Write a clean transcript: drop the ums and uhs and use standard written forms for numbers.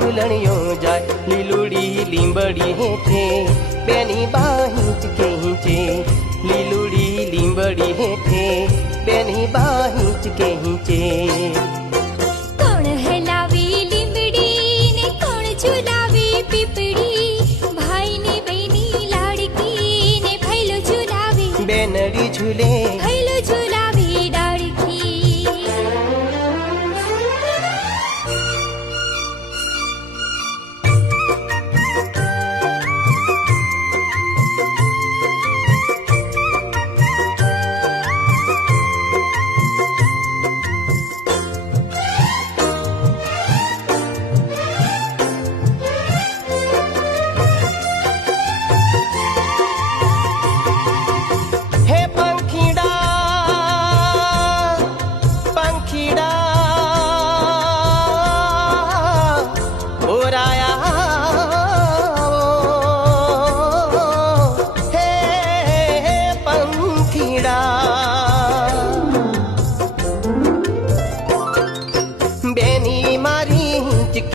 झूलणियो जाय लीलूड़ी लींबड़ी हेठे बेनी बाहीच के हिंचे लीलूड़ी लींबड़ी हेठे बेनी बाहीच के हिंचे कोण हलावी लींबड़ी ने कोण झूला